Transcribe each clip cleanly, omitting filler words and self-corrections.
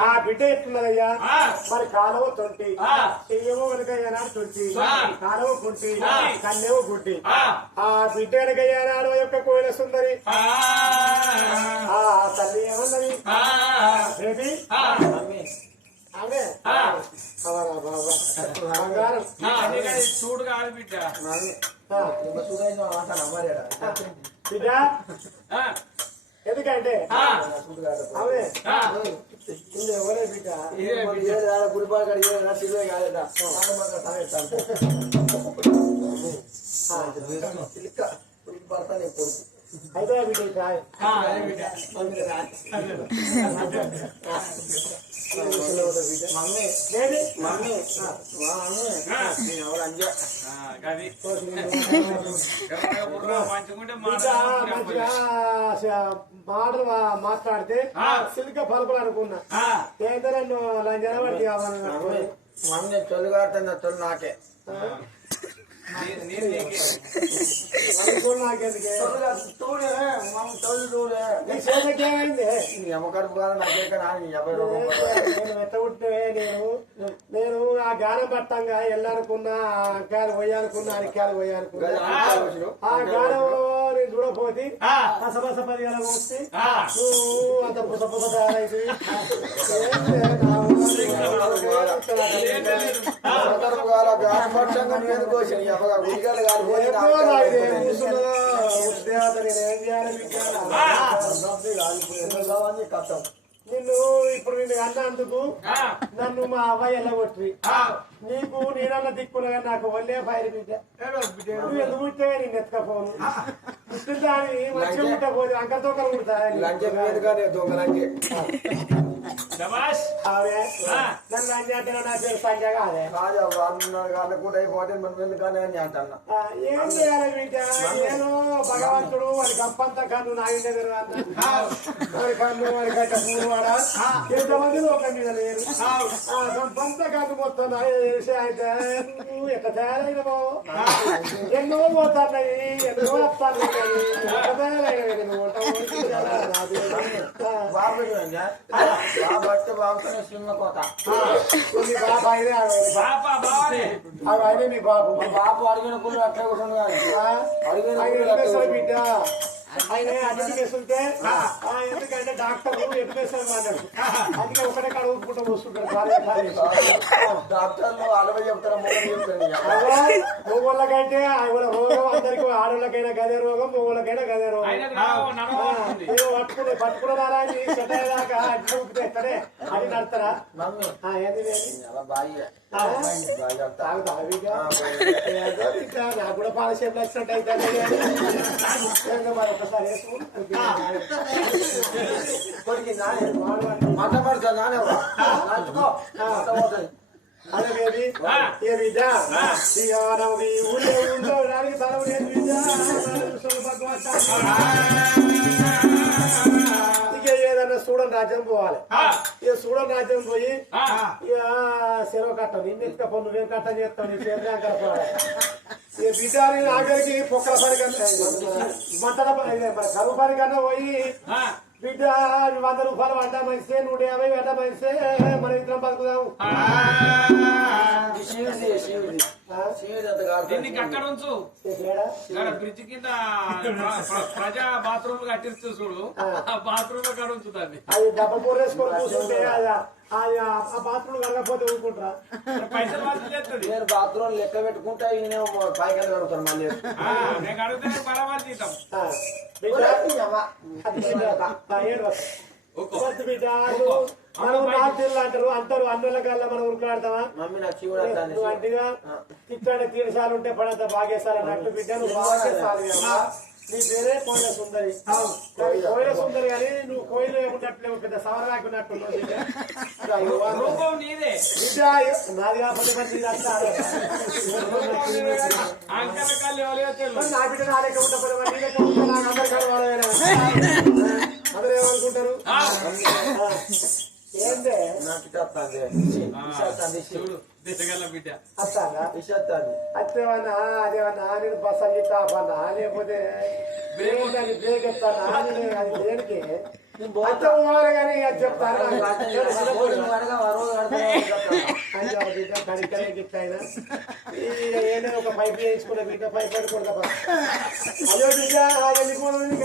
ఆ బిడ్డ ఎట్లున్నదయ్యా మరి కాలవ తొంటి చెయ్యమో వెనకయ్యానాడు తొంటి కాలవ కుంటి కన్నేమో గుడ్డి ఆ బిడ్డ వెనకయ్యానాడు యొక్క కోయిల సుందరి ఆ తల్లి ఏమన్నది బేబీ అదే బంగారం చూడు కాదు బిడ్డ బిడ్డ ఎందుకంటే అవే ఎవరే బిడ్డ గుడిపాడు కడిగి సిల్వే కాలేదా పడతానే కొడుకు అయితే బిడ్డ మమ్మీ మమ్మీ ఎవరు అంజా మాటలు మాట్లాడితే సిల్క పలుకులు అనుకున్నా ఏంటో నన్ను లంజన పట్టి కావాలన్నా మమ్మీ తొలి కాడుతున్నా తొలి నాకే నాకెందుకే తోడే మమ్మీ తొలి తోడే నీ చేతకేమైంది ఎమ్మకడుపు కాదు నాకేక నేను మెత్తగుట్టే నేను ఆ గానం పట్టంగా వెళ్ళానుకున్నా అంకాయలు పోయానుకున్నా అరికాయలు పోయానుకున్నా ఆ గానం నేను చూడపోతే పసపస పరిగణ పోతే నువ్వు అంత పుస పుస తయారైతే నిన్ను ఇప్పుడు నిన్ను అన్నందుకు నన్ను మా అవ్వాయి వెళ్ళగొట్టి నీకు నేనన్న దిక్కున్నా కానీ నాకు వల్లే ఫైర్ బిడ్డ నువ్వు ఎందుకు పుట్టే నేను ఎత్తుకపోను పుట్టిందాని మంచిగా పుట్టపోదు అంకతో కలుగుతా నన్ను అంటే నా పేరు సంఖ్య కాదే ఏం చేయాలి బిడ్డ నేను భగవంతుడు వాడి గంపంతా కన్ను నాయుండే వాడి కన్ను వాడి గడ్డ పూలు వాడ ఎంతమంది లోకం మీద లేరు గంపంతా కన్ను మొత్తం చేసి అయితే ఎట్లా తయారైన బాబు ఎన్నో పోతున్నాయి ఎన్నో వస్తాయి ఆయన మీ బాబు బాబు అడిగిన కూడా అట్లా బిడ్డ ఆయన అడ్మికేస్తుంటే ఎందుకంటే డాక్టర్ ఎడ్యుకేషన్ అన్నాడు అందుకే ఒకటే కాడ ఊపుకుంటూ వస్తుంటాడు డాక్టర్లు అలవై చెప్తారా మొగోళ్ళకంటే రోగం అందరికి ఆడోళ్ళకైనా గదే రోగం మొగోళ్ళకైనా గదే రోగం పట్టుకున్నారా అని చెడ్డదాకా అడ్డు ఊపితే ఎక్కడే అది నడతారా నాకు కూడా పాలసీలు వచ్చినట్టు అయితే మరి ఒకసారి అదే బేబీ ఏ బిడ్డ ఊళ్ళో ఉండడానికి తలవు లేదు బిడ్డ ఇక ఏదన్నా సూడన్ రాజ్యం పోవాలి ఇక సూడన్ రాజ్యం పోయి ఇక సెలవు కట్టం నిన్ను ఎత్తుకపో నువ్వేం కట్టం చేస్తావు నీ చేతులు కలపాలి ఇక బిడ్డ ఆఖరికి పొక్కల పని కన్నా మంటల కరువు పని కన్నా పోయి బిడ్డ 100 రూపాయలు వంట మనిషే 150 వంట మనిషే మన ఇద్దరం బతుకుదాము అక్కడ ఉంచు బ్రిడ్జ్ కింద ప్రజా బాత్రూమ్ కట్టిస్తూ చూడు ఆ బాత్రూమ్ అక్కడ ఉంచుతాన్ని అది డబ్బ కూరేసుకొని కూర్చుంటే ఆ బాత్రూమ్ కలగకపోతే ఊరుకుంటారా పైసలు వసూలు చేస్తుంది నేను బాత్రూమ్ లెక్క పెట్టుకుంటా పైకి అడుగుతాను మళ్ళీ నేను అడుగుతాను బరాబర్ తీద్దాం మనం నాలుగు అంటారు అంటారు అన్నుల కల్లా మనం ఉరుకులాడతావా నువ్వు అంటిగా ఇట్లాంటి తీరసాలు ఉంటే పడంత బాగేసాలి అన్నట్టు బిడ్డ నువ్వు బాగేసాలి నీ పేరే కోయిల సుందరి కోయిల సుందరి కానీ నువ్వు కోయిలు ఏమున్నట్లే పెద్ద సవరాకున్నట్టు బిడ్డ నాది కాకపోతే నా బిడ్డ నా లెక్క ఉండకపోతే నీ లెక్క ఉంటే నాకు అందరికీ అందరూ ఏమనుకుంటారు ఏందే అత్తేవన్నా అదేవన్నా నేను బస్ అని తాపన్నా లేకపోతే బ్రేక్ ఎత్తానా అది దేనికి అంత పోవాలి కానీ అది చెప్తారా కడికనే గిట్లయినా ఏదో ఒక పైపు వేయించుకున్న బిడ్డ పైపు పెట్టుకుంటా అయ్యో బిడ్డ వెళ్ళిపోయింది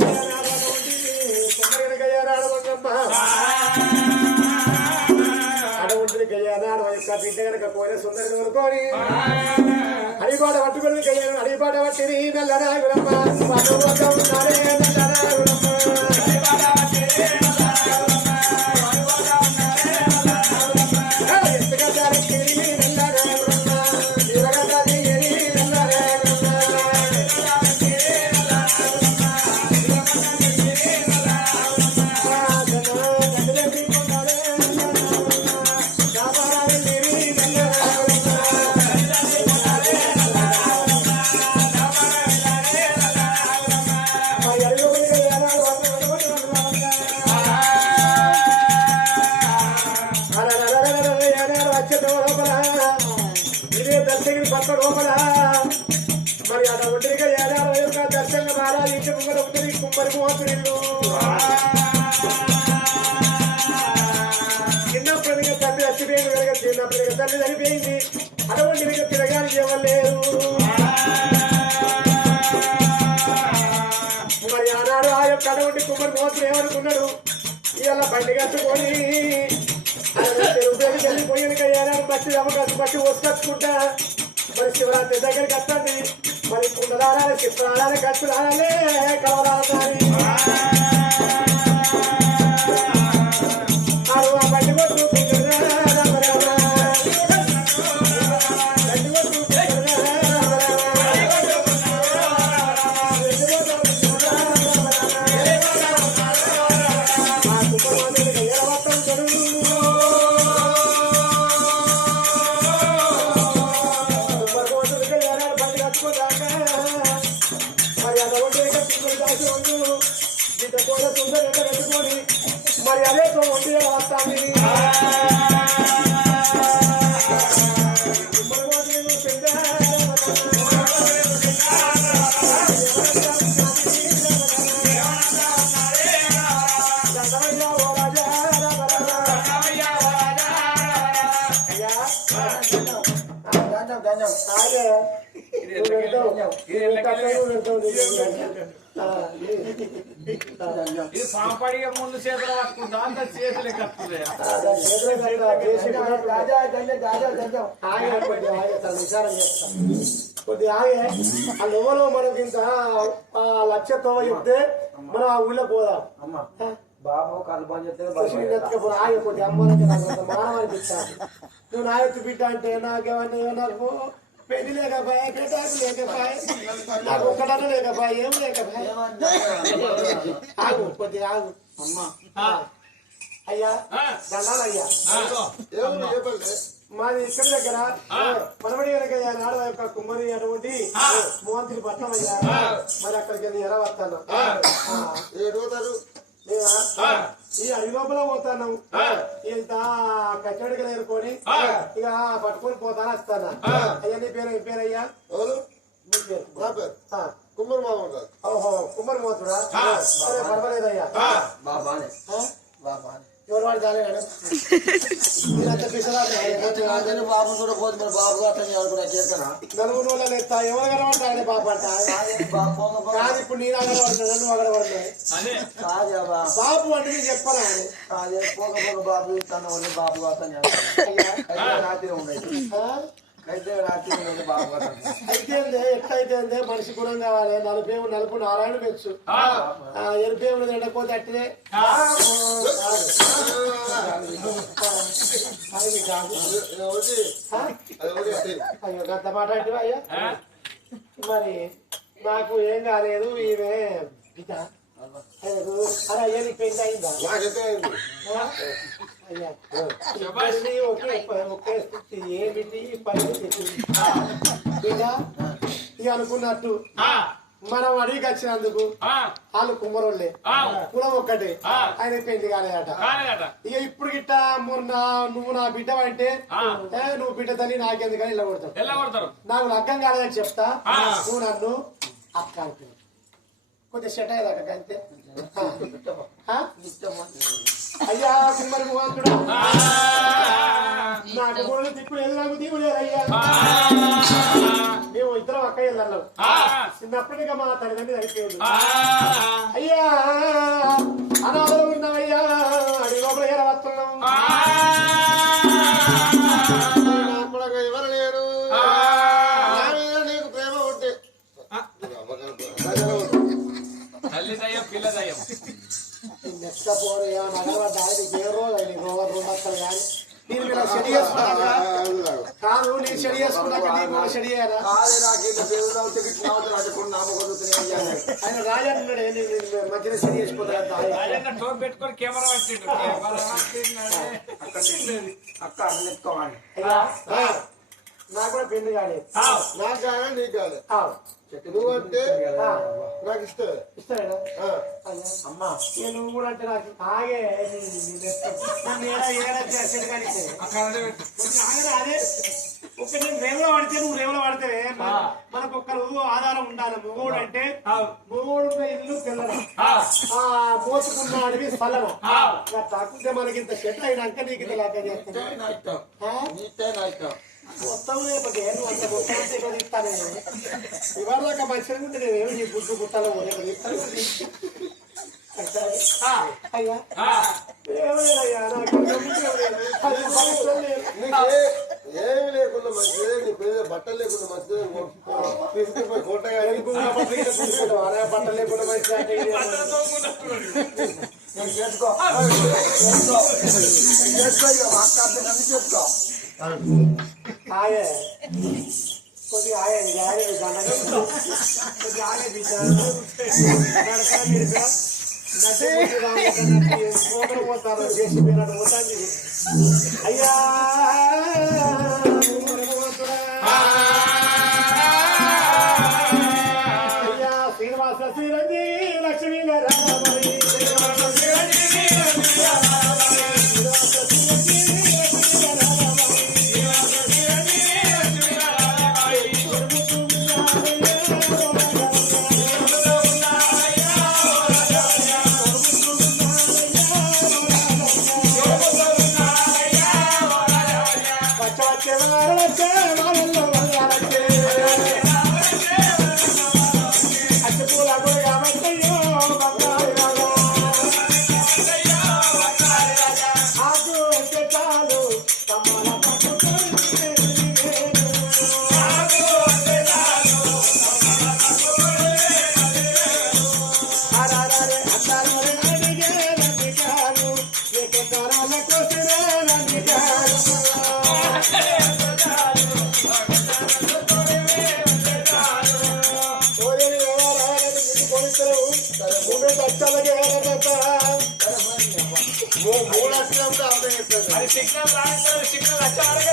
అడవుంటుంది గయ్యానాడు యొక్క బిడ్డ కనుక కోరే సుందరి కోరుకొని అడిపాట పట్టుకుని గయ్యాను అడిపాట పట్టిని నల్లనాగులమ్మ ఉన్నారే నల్లనాగులమ్మ మరి అలా ఒంటరిగా ఏడాది దర్శనంగా మారాలి ఇంటి ముంగడ ఉంటుంది కుమ్మరి మోతురిల్లు చిన్నప్పటిగా తల్లి చచ్చిపోయింది కనుక చిన్నప్పటిగా తల్లి చనిపోయింది అటువంటి తిరగాలి ఇవ్వలేదు మరి ఆనాడు ఆ యొక్క అటువంటి కుమ్మరి మోతులు ఏమనుకున్నాడు ఇవాళ బండి కట్టుకొని వెళ్ళిపోయాను ఏనాడు బట్టి అవకాశం బట్టి వసుకొచ్చుకుంటా మరి శివరాత్రి దగ్గరికి వస్తుంది మరి కుండలాడాలి చిత్రాడాలి కట్టులాడాలి కవలాడాలి ఆ బండి కొట్టు మరి అదే ఒంటి వస్తాను ఇది పాపడిగా ముందు చేతులు పట్టుకుంటా అంత చేతులే కట్టులే కొద్దిగా ఆగే ఆ లోవలో మనకి ఇంత లక్ష్యతో చెప్తే మనం ఆ ఊళ్ళో పోదాం బాబు కళ్ళు పని చెప్తే ఆగే కొద్ది అమ్మలకి మానం అనిపిస్తాను నువ్వు నా ఎత్తు బిడ్డ అంటే నాకేమన్నా నాకు పెళ్లి లేకపోయా కేటాకు లేకపోయా నాకు ఒక్కడన్నా లేకపోయా ఏం లేకపోయా ఆగు కొద్దిగా ఆగు అయ్యా దండాలయ్యా మాది ఇక్కడ దగ్గర మనబడి కనుక నాడు యొక్క కుమ్మరి అటువంటి మోహంతిని పట్నం అయ్యా మరి అక్కడికి వెళ్ళి ఎలా వస్తాను ఈ అడి లోపల పోతాను ఇంత కచ్చడికి నేర్కొని ఇక పట్టుకొని పోతాను వస్తాను అయ్యా నీ పేరు ఏం పేరయ్యా కుమ్మరి మామ ఓహో కుమ్మరి మోతుడా సరే పర్వాలేదయ్యా ఎవరు వాడు చాలేడు మీరంతా పిసరాడు బాబు చూడకపోతే మరి బాబు అతన్ని అనుకున్నా చేస్తానా నలుగురు రోజులు ఎత్తా ఎవరు కనబడతాడే పాప అంట కాదు ఇప్పుడు నేను అగడబడుతున్నా నువ్వు అగడబడుతున్నాయి బాబు అంటే నేను చెప్పాలా అదే పోకపోతే బాబు తన బాబు అతన్ని రాత్రి ఉండేది అయితే రాత్రి ఉండేది బాబు అయితే ఎట్లయితే మనిషి గుణం కావాలి నలుపు నారాయణ పెచ్చు ఎరుపేముడు ఎండకపోతే అట్టిదే అయ్యో గంత మాట అంటే అయ్యా మరి నాకు ఏం కాలేదు ఈమె అరే అయ్యా నీకు పెళ్లి అయిందా అయ్యా ఒకే స్థితి ఏమిటి పరిస్థితి ఇక అనుకున్నట్టు మనం అడిగి వచ్చినందుకు వాళ్ళు కుమ్మరోళ్ళే కులం ఒక్కటే ఆయన పెళ్లి కాలేదట ఇక ఇప్పుడు గిట్ట మొన్న నువ్వు నా బిడ్డ అంటే నువ్వు బిడ్డ తల్లి నాకెందుకని ఇలా కొడతావు నాకు లగ్గం కాలేదని చెప్తా నువ్వు నన్ను అక్క అంటున్నావు కొద్దిగా సెట్ అయ్యేదాక అంతే అయ్యా కుమ్మరి భగవంతుడా నాకు కూడా దిక్కు లేదు నాకు దిగు లేదయ్యా మేము ఇద్దరం అక్క వెళ్ళాం చిన్నప్పటిగా మా తల్లిదండ్రులు అయిపోయింది అయ్యా అనాథలు ఉన్నామయ్యా అడి లోపల ఎలా వస్తున్నాం నాకు ఎవరు లేరు నీకు ప్రేమ ఉంటే తల్లి దయ్యం పిల్ల దయ్యం నెక్కపోయా నగరవాడ ఆయనకి ఏ రోజు ఆయన రోజు అక్కలు కానీ నేను ఇలా షెడి చేసుకున్నాను కాదు నేను షెడి చేసుకున్నాక నీకు షెడి అయ్యారా ఆయన రాజన్నాడు మధ్యలో షెడి చేసుకున్నాడు టోప్ పెట్టుకొని కెమెరా వచ్చిండు అక్క నెత్తుకోవాలి నాకు కూడా పెళ్లి కాలేదు నాకు కాగా నీకు కాదు నువ్వు అంటే నాకు ఇష్టం ఇస్తాడా అమ్మా నువ్వు కూడా అంటే నాకు ఆగే అదే ఒక నేను రేవులో పడితే నువ్వు రేవులో పడితే మనకు ఒక్కరు ఆధారం ఉండాలి మొగోడు అంటే మొగోడు ఇల్లు పిల్లడం మోసుకున్న అడివి స్థలం తక్కువ మనకి ఇంత సెటిల్ అయినాక నీకు ఇంత లాగా చేస్తాను మొత్తం లేకపోతే నువ్వు అంత మొత్తం ఇస్తాను ఇవాళ దాకా మంచిగా ఉంటే నేనేమి నీ గుడ్డు గుట్టాలో అయ్యా ఏమయ్యా ఏమి లేకుండా మంచిదే నీ పేద బట్టలు లేకుండా మంచిదే తీసుకుపోయి కోటగా బట్టలు లేకుండా మంచిగా చేసుకో చేసుకో ఆయే కొద్దిగా ఆయే ఆగే కొద్దిగా ఆగే పోతారు చేసి మీరు పోతాను అయ్యా అయ్యా శ్రీనివాస శ్రీరంజీ లక్ష్మీ సిగ్నల్ రాలేదు సిగ్నల్ వచ్చారు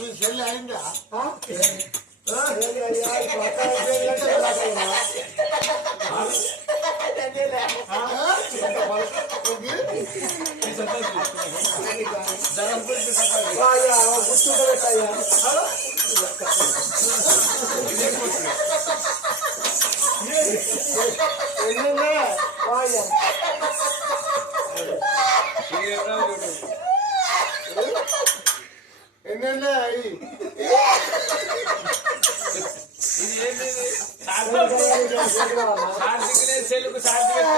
మీ చెల్లి అయిందా ఏంది అయ్యా, ఇప్పుడు అక్క అయిపోయిందంటే ఎలాగైనా? అయ్యా, గుర్తుంటే పెట్టయ్యా. ఎన్నున్నా? అయ్యా. ఎన్నెన్నా అయి ఇది ఏంది సాధ్యమే సెల్లుకు సాధ్యమే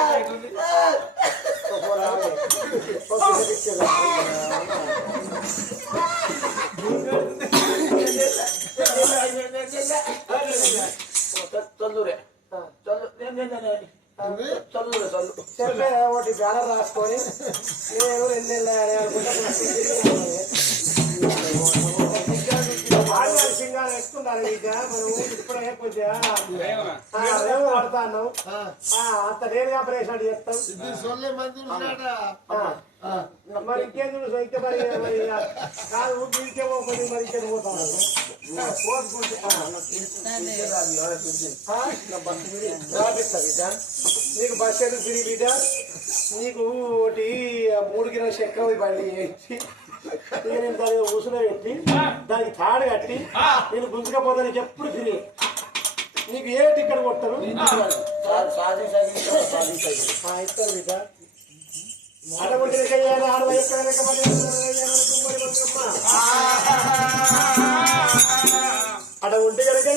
చల్లురే చల్లురే చల్లు చెప్పే ఒకటి బ్యానర్ రాసుకొని నేను 2 నెలలు అనుకుంటా ఆడవారి సింగాలు ఎక్కుండాలి. ఇక మనం ఇప్పుడే కొద్దిగా రేవు పడతాను. అంత నేరుగా ఆపరేషన్ చేస్తాం. సొల్లే మంది ఉన్నాడా మరి ఇంకేం చూసు అయితే మరి కాదు ఇంకేమో కొంచెం మరి ఇంకేం పోతాం నీకు బస్ ఎందుకు తిరిగి బిడ్డ నీకు ఒకటి 3 కిలోల చక్కెర బండి వేసి నేను దాని ఉసులో పెట్టి దానికి తాడు కట్టి నేను గుంజుకపోతా నీకు ఎప్పుడు తిరిగి నీకు ఏ టికెట్ కొట్టను ఇస్తాను బిడ్డ అటువంటి అటువంటి కనుక